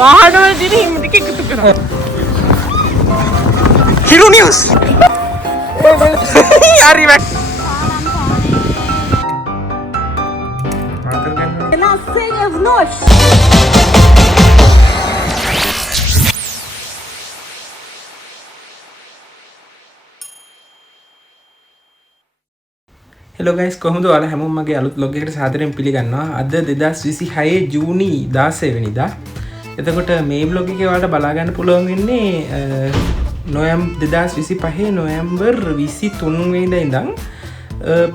වාහනවල දින හිම ටික එකතු කරා. හිරු නිවුස්. හරි වැක්. හෙලෝ ගයිස් කොහොමද ඔයාලා හැමෝම මගේ අලුත් vlog එකකට සාදරයෙන් පිළිගන්නවා. අද 2026 ජූනි 16 වෙනිදා. එතකොට මේ vlog එකේ ඔයාලට බලා ගන්න පුළුවන් වෙන්නේ නොවැම්බර් 2025 නොවැම්බර් 23 වෙනිදා ඉඳන්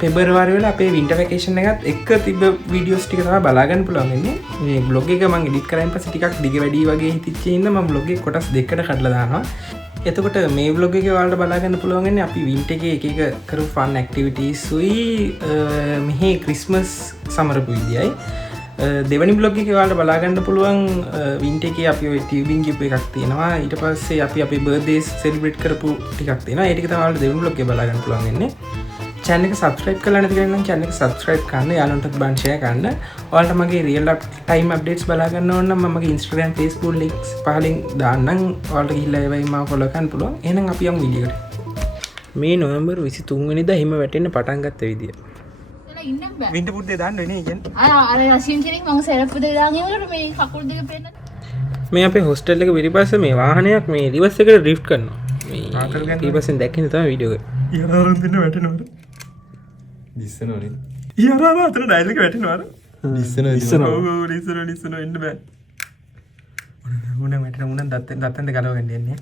පෙබරවාරි වල අපේ වින්ටර් වැකේෂන් එකත් එක්ක තිබ්බ වීඩියෝස් ටික තමයි බලා ගන්න පුළුවන් වෙන්නේ. මේ vlog එක මම එඩිට් කරායින් පස්සේ ටිකක් දිග වැඩි වගේ හිතෙච්ච ඉඳන් මම vlog එක කොටස් දෙකකට කඩලා දානවා. එතකොට මේ vlog එකේ ඔයාලට බලා ගන්න පුළුවන් වෙන්නේ අපි වින්ටර් එකේ එක එක කරපු ෆන් ඇක්ටිවිටීස් උයි මෙහි ක්‍රිස්මස් සමරපු විදියයි. දෙවනි vlog එකේ ඔයාලට බලා ගන්න පුළුවන් වින්ටර් එකේ අපි ඔය ටියුබින් ගිහපු එකක් තියෙනවා. ඊට පස්සේ අපි අපේ බර්ත්ඩේස් සෙලිබ්‍රේට් කරපු ටිකක් තියෙනවා. ඒ ටික තමයි ඔයාලට දෙවනි vlog එකේ බලා ගන්න පුළුවන් වෙන්නේ. channel එක subscribe කරලා නැති කෙනෙක් නම් channel එක subscribe කරන්න, යාළුවන්ටත් බන් share කරන්න. ඔයාලට මගේ real time updates බලා ගන්න ඕන නම් මම මගේ Instagram Facebook links පහලින් දාන්නම්. ඔයාලට ගිහිල්ලා ඒවයි මාව follow කරන්න පුළුවන්. එහෙනම් අපි යමු වීඩියෝ එකට. මේ නොවැම්බර් 23 වෙනිදා හිම වැටෙන්න පටන් ගත්ත විදිය. එලා ඉන්න බෑ. වින්ටර් පුඩේ දාන්න වෙන්නේ කියන්නේ. අර රෂියන් කෙනෙක් මම සෙරප්පු දෙක දාගෙන ඉවරට මේ කකුල් දෙක පෙන්නන. මේ අපේ හොස්ටල් එක පිටිපස්සේ මේ වාහනයක් මේ රිවර්ස් එකට ඩ්‍රිෆ්ට් කරනවා. මේ ඊපස්සෙන් දැක්කේ තමයි වීඩියෝ එක. ඊයරාරන් දෙන්න වැටෙනවද? දිස්සනෝනේ. ඊයරාර අතර ඩයලොග් වැටෙනවද? දිස්සනෝ. ඔව් ලිසන එන්න බෑ. උණ වැටෙන දත්තෙන් ගලවගෙන යන්නේ.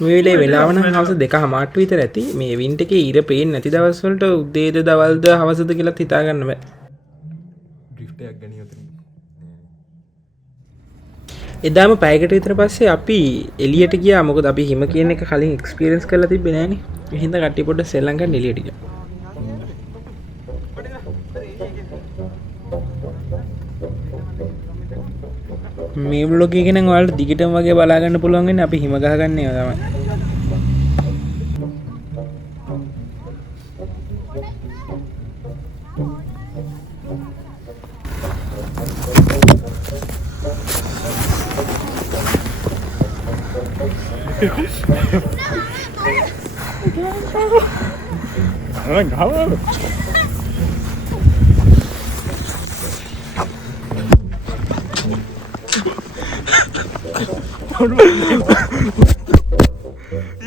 මේ වෙලේ වෙලාව නම් හවස 2:00 විතර ඇති. මේ වින්ටර් එකේ ඉර පේන්නේ නැති දවස් වලට උදේද දවල්ද හවසද කියලා හිතා ගන්න බෑ. ඩ්‍රිෆ්ට් එකක් ගනියොත්. එදාම පැයකට විතර පස්සේ අපි එළියට ගියා. මොකද අපි හිම කියන එක කලින් එක්ස්පීරියන්ස් කරලා තිබ්බේ නෑනේ. ඒ හින්දා කට්ටිය පොඩ්ඩක් සෙල්ලම් ගන්න එළියට ගියා. මේ vlog එක නම් ඔයාලට දිගටම වගේ බලා ගන්න පුළුවන් වෙන්නේ අපි හිම ගහගන්න ඒවා තමයි.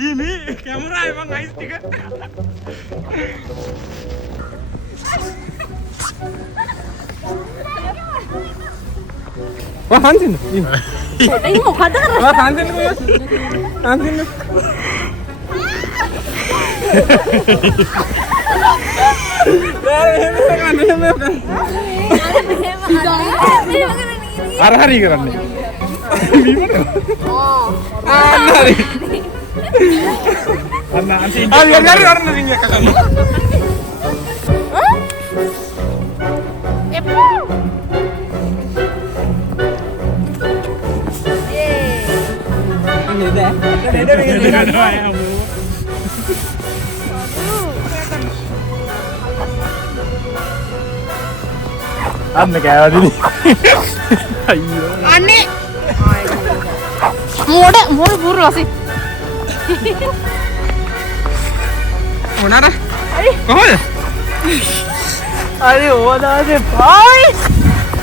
ini kamera emang guys tiga. Wah, Hansin. ini mau kada kan? Wah, Hansin ko yun. Hansin. Hari කරන්නේ. Hari. Hari ringnya kakak. Anne kayaknya aneh. Mode buruk sih. Mana dah? Kau ya? Aduh, mana aja, boy.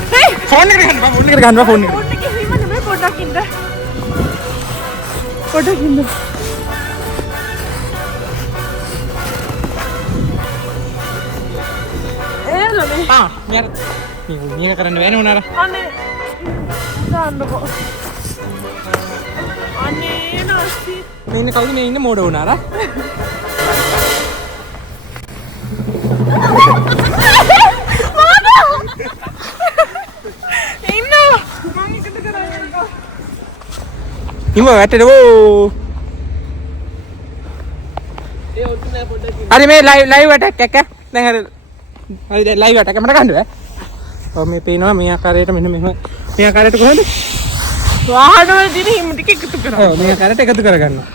Hey, Phone ni kan, phone ni kan, phone ni. phone ni gimana namanya produk indah. Produk indah. Loh nih. Ah, biar. Ni කරන්න වෙන උනාර. අනේ දාන්නකෝ. අනේ නැස්ති. මේ ඉන්න කවුද මේ ඉන්න මෝඩ උනාර? ඉන්නවා. මම එකට කරන්නේ. හිම වැටෙනවෝ. ඒ ඔන්න පොඩ්ඩක්. හරි මේ ලයිව් අටැක් එක. දැන් හරි. හරි දැන් ලයිව් අටැක් මට ගන්නද? ඔව් මේ පේනවා මේ ආකාරයට මෙන්න මෙහෙම මේ ආකාරයට කොහොමද? වාහනවල දින හිම ටික එකතු කරා. ඔව් මේ ආකාරයට එකතු කරගන්නවා.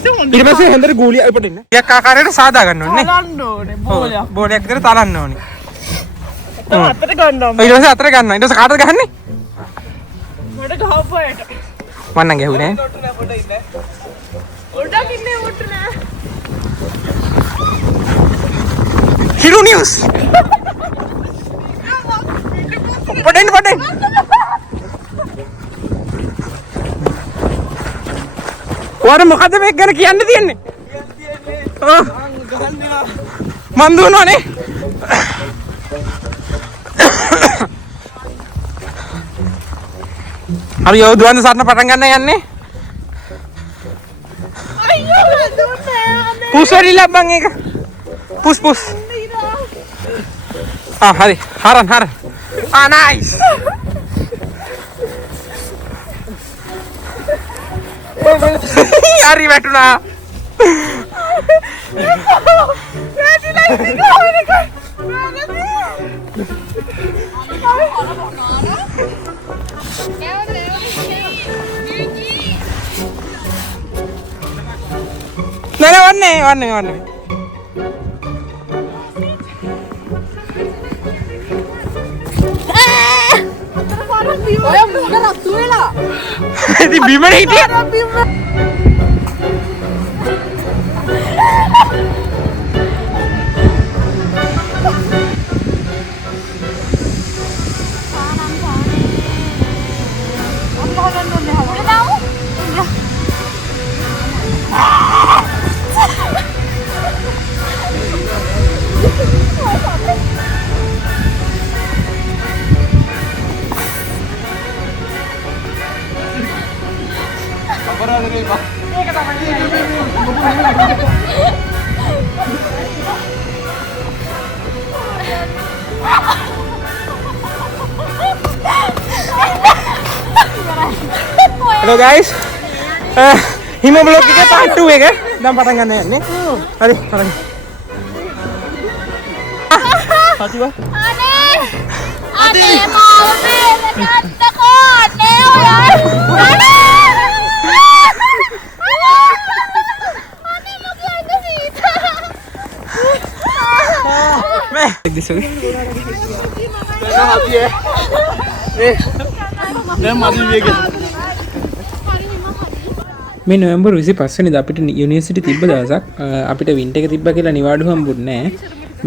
ඊට පස්සේ හන්දර ගෝලිය අපිට ඉන්න. යක් ආකාරයට සාදා ගන්න ඕනේ. තලන්න ඕනේ බෝලයක්. බෝලයක් විතර තලන්න ඕනේ. අතට ගන්නවා. ඊට පස්සේ අතට ගන්නවා. ඊට පස්සේ කාටද ගහන්නේ? මට ගහපුවාට. මම නම් ගැහුවේ නෑ. උඩක් ඉන්නේ උඩ නෑ. හිරු නිවුස්. පඩෙන්. ඔයාලා මොකද මේක ගැන කියන්න තියෙන්නේ? මන් දුවනවානේ. අපි යෝධවන්ත සරණ පටන් ගන්න යන්නේ. අයියෝ දුන්නේ. පුස් වෙරි ලබන් එක. පුස්. හරි. හරන්. නයිස්. හරි වැටුණා. නෑ වන්නේ. ඔය මොන රතු වෙලා ඉතින් බිමනේ හිටියා Hello guys, හිම බ්ලොග් එකේ part 2 එක දැන් පටන් ගන්න යන්නේ. හරි පටන්. හතිවා. අනේ මාව බේරගත්තකෝ අනේ ඔයා. Like this way. මේ නොවැම්බර් 25 වෙනිදා අපිට යුනිවර්සිටි තිබ්බ දවසක් අපිට වින්ටර් එක තිබ්බා කියලා නිවාඩු හම්බුන්නේ නැහැ.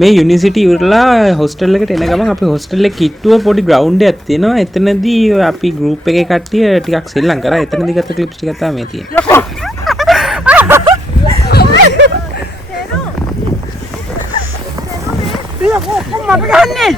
මේ යුනිවර්සිටි ඉවරලා හොස්ටල් එකට එන ගමන් අපි හොස්ටල් එකේ කිට්ටුව පොඩි ග්‍රවුන්ඩ් එකක් තියෙනවා. එතනදී අපි ගෲප් එකේ කට්ටිය ටිකක් සෙල්ලම් කරා. එතනදී ගත්ත ක්ලිප්ස් ටිකක් තමයි මේ තියෙන්නේ. මට ගන්නේ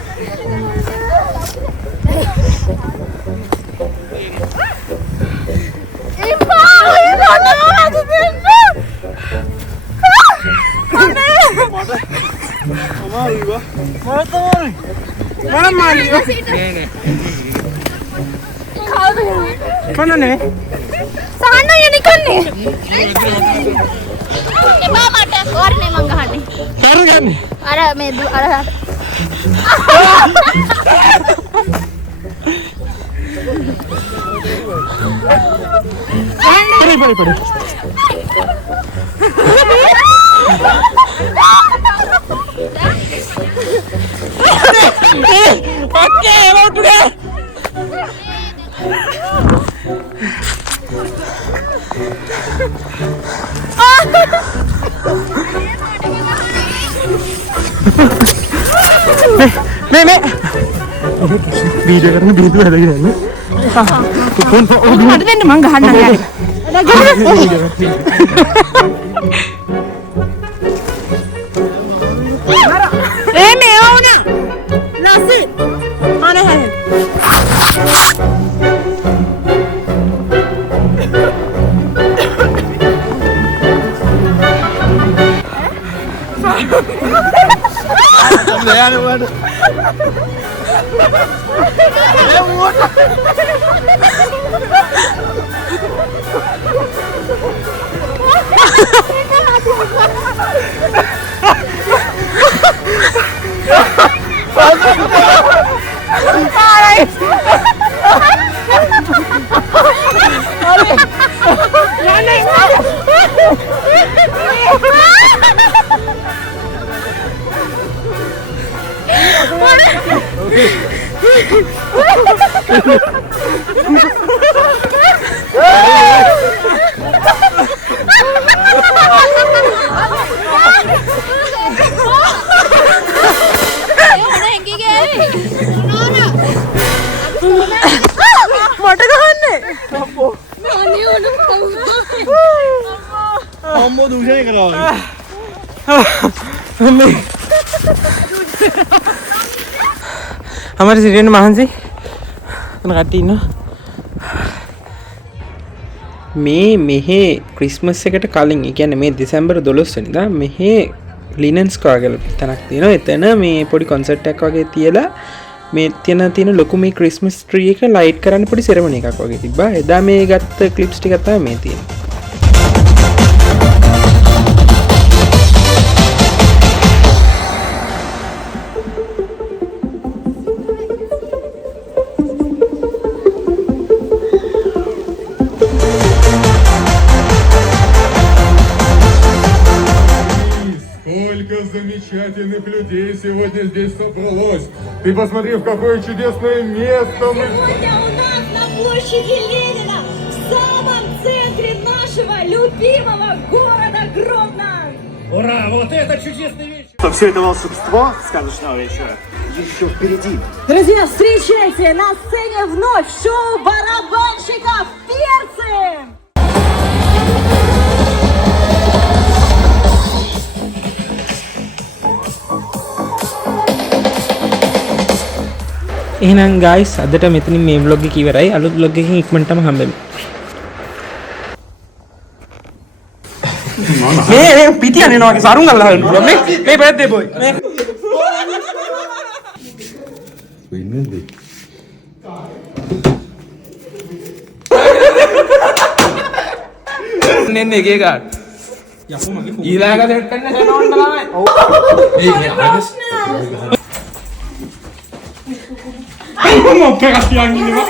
video කරන බීදුව හැදගෙන මට දෙන්න මං ගහන්න යාර මේ ඕන නැසි අනේ හැන් දූෂණය කරනවා. අමර සිරියන්න මහන්සි තන කට්ටිය ඉන්නවා. මේ මෙහේ ක්‍රිස්මස් එකට කලින් ඒ කියන්නේ මේ දෙසැම්බර් 12 වෙනිදා මෙහේ ලිනන්ස් කා කියලා තැනක් තියෙනවා. එතන මේ පොඩි කොන්සර්ට් එකක් වගේ තියලා මේ තියෙන ලොකු මේ ක්‍රිස්මස් ට්‍රී එක ලයිට් කරන්න පොඩි සෙරමනි එකක් වගේ තිබ්බා. එදා මේ ගත්ත ක්ලිප්ස් ටිකක් තමයි මේ තියෙන්නේ. Сколько замечательных людей сегодня здесь собралось. Ты посмотри, в какое чудесное место мы... Сегодня у нас на площади Ленина, в самом центре нашего любимого города Гродно. Ура! Вот это чудесный вечер! Все это волшебство сказочного вечера еще впереди. Друзья, встречайте на сцене вновь шоу барабанщиков «Перцы». එහෙනම් ගයිස් අදට මෙතනින් මේ vlog එක ඉවරයි. අලුත් vlog එකකින් ඉක්මනටම හම්බෙමු. මේ පිටියන් එනවා වගේ සරුන් අල්ලලා ගන්න පුළුවන් මේ බර්ත්ඩේ බොයි නෙන්නේ එකේ කාට යකෝ මගේ ඊළඟට සෙට් කරන්න යනවන්න තමයි ඔව් මේ ආගස් මොකක්ද කියන්නේ